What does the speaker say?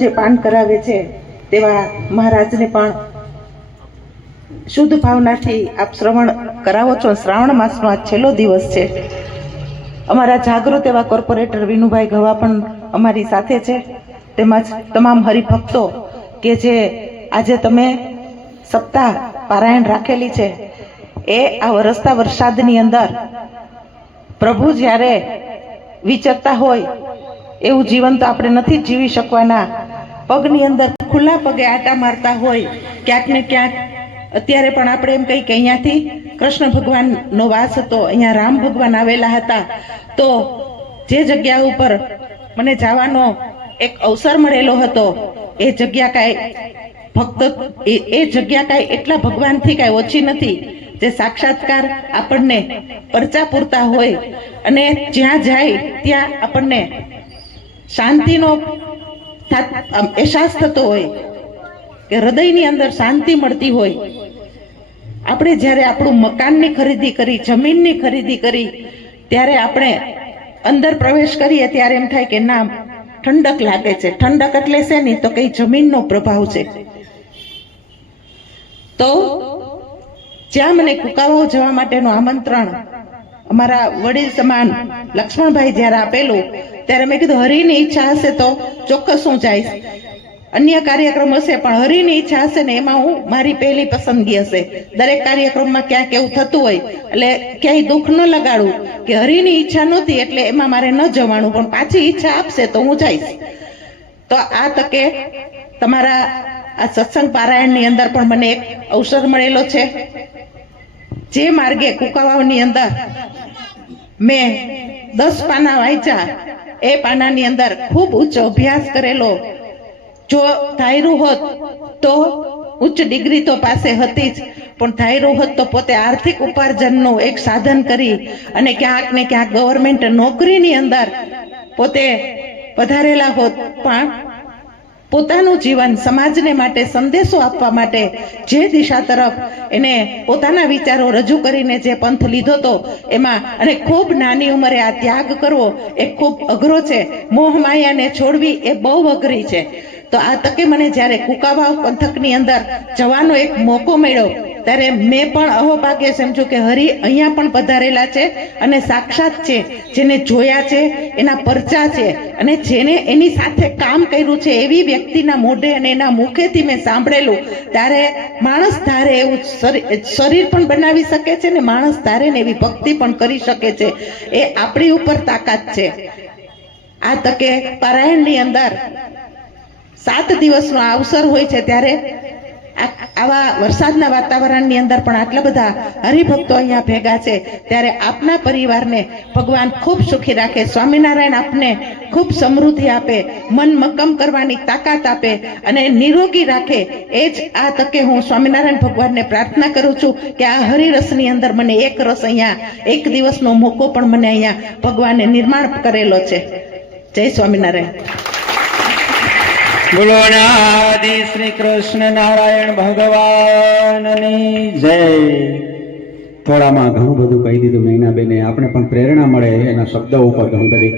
જે પાન કરાવે છે તેવા મહારાજને પણ શુદ્ધ ભાવનાથી આપ શ્રવણ કરાવો છો। શ્રાવણ માસનો આ છેલ્લો દિવસ છે। અમારા જાગૃત એવા કોર્પોરેટર વિનુભાઈ ગવા પણ અમારી સાથે છે, તેમજ તમામ હરિભક્તો કે જે આજે તમે સપ્તાહ પારાયણ રાખેલી છે, એ આ વરસતા વરસાદની અંદર પ્રભુ જ્યારે વિચરતા હોય એવું જીવન તો આપણે નથી જીવી શકવાના। પગની અંદર ખુલ્લા પગે આટા મારતા હોય ક્યાંક ને ક્યાંક। અત્યારે પણ આપણે એમ કહીએ કે અહીંયાથી કૃષ્ણ ભગવાનનો વાસ હતો, અહીંયા રામ ભગવાન આવેલા હતા। તો જે જગ્યા ઉપર મને જવાનો એક અવસર મળેલો હતો, એ જગ્યા કાંઈ ફક્ત એ જગ્યા કાંઈ એટલા ભગવાનથી કાંઈ ઓછી નથી જે સાક્ષાત્કાર આપણને પરચા પૂરતા હોય અને જ્યાં જાય ત્યાં આપણને શાંતિનો અહેસાસ થતો હોય કે હૃદયની અંદર શાંતિ મળતી હોય। આપણે જ્યારે આપણું મકાનની ખરીદી કરી, જમીનની ખરીદી કરી, ત્યારે આપણે અંદર પ્રવેશ કરીએ ત્યારે એમ થાય કે ના, ઠંડક લાગે છે। ઠંડક એટલે છે નહીં તો કઈ જમીનનો પ્રભાવ છે। તો જ્યાં મને કુકાવાવ જવા માટેનું આમંત્રણ અમારા વડીલ સમાન લક્ષ્મણભાઈ જ્યારે આપેલું, ત્યારે મેં કીધું હરિની ઈચ્છા હશે તો ચોક્કસ હું જઈશ। અન્ય કાર્યક્રમ હશે પણ હરિની ઈચ્છા હશે ને એમાં હું મારી પહેલી પસંદગી હશે। દરેક કાર્યક્રમમાં ક્યાંક એવું થતું હોય એટલે ક્યાંય દુઃખ ન લગાડું કે હરિની ઈચ્છા નહોતી એટલે એમાં મારે ન જવાનું, પણ પાછી ઈચ્છા આપશે તો હું જઈશ। તો આ તકે તમારા આ સત્સંગ પારાયણની અંદર પણ મને એક અવસર મળેલો છે। જે માર્ગે કુકાવાવની અંદર મેં 10 પાના વાંચ્યા, એ પાનાની અંદર ખૂબ ઉચ્ચ અભ્યાસ કરેલો। જો ધાર્યું હોત તો ઉચ્ચ ડિગ્રી તો પાસે હતી જ, પણ ધાર્યું હોત તો પોતે આર્થિક ઉપાર્જનનું એક સાધન કરી અને ક્યાંક ને ક્યાંક ગવર્મેન્ટ નોકરીની અંદર પોતે પધારેલા હોત, પણ પોતાનું જીવન સમાજને માટે સંદેશો આપવા માટે જે દિશા તરફ એને પોતાના વિચારો રજૂ કરીને જે પંથ લીધો હતો એમાં, અને ખૂબ નાની ઉંમરે આ ત્યાગ કરવો એ ખૂબ અઘરો છે। મોહ માયાને છોડવી એ બહુ અઘરી છે। તો આ તકે મને જ્યારે કુકાવાવ પંથકની અંદર જવાનો એક મોકો મળ્યો ત્યારે મેં પણ અહોભાગ્ય સમજ્યું કે હરિ અહીંયા પણ પધારેલા છે અને સાક્ષાત છે, જેને જોયા છે, એના પરચા છે અને જેને એની સાથે કામ કર્યું છે એવી વ્યક્તિના મોઢે અને એના મુખેથી મેં સાંભળેલું। ત્યારે માણસ ધારે એવું શરીર પણ બનાવી શકે છે ને માણસ ધારે ને એવી ભક્તિ પણ કરી શકે છે, એ આપણી ઉપર તાકાત છે। આ તકે પારાયણની અંદર 7 દિવસનો અવસર હોય છે, ત્યારે આવા વરસાદના વાતાવરણની અંદર પણ આટલા બધા હરિભક્તો અહીંયા ભેગા છે, ત્યારે આપના પરિવારને ભગવાન ખૂબ સુખી રાખે। સ્વામિનારાયણ આપને ખૂબ સમૃદ્ધિ આપે, મન મક્કમ કરવાની તાકાત આપે અને નિરોગી રાખે। એ જ આ તકે હું સ્વામિનારાયણ ભગવાનને પ્રાર્થના કરું છું કે આ હરિરસની અંદર મને એક રસ અહીંયા એક દિવસનો મોકો પણ મને અહીંયા ભગવાને નિર્માણ કરેલો છે। જય સ્વામિનારાયણ। બોલો આદિ શ્રી કૃષ્ણ નારાયણ ભગવાનની જય। થોડામાં ઘણું બધું કહી દીધું મહિનાબેને, આપણે પણ પ્રેરણા મળે એના શબ્દો ઉપર ઘણી બધી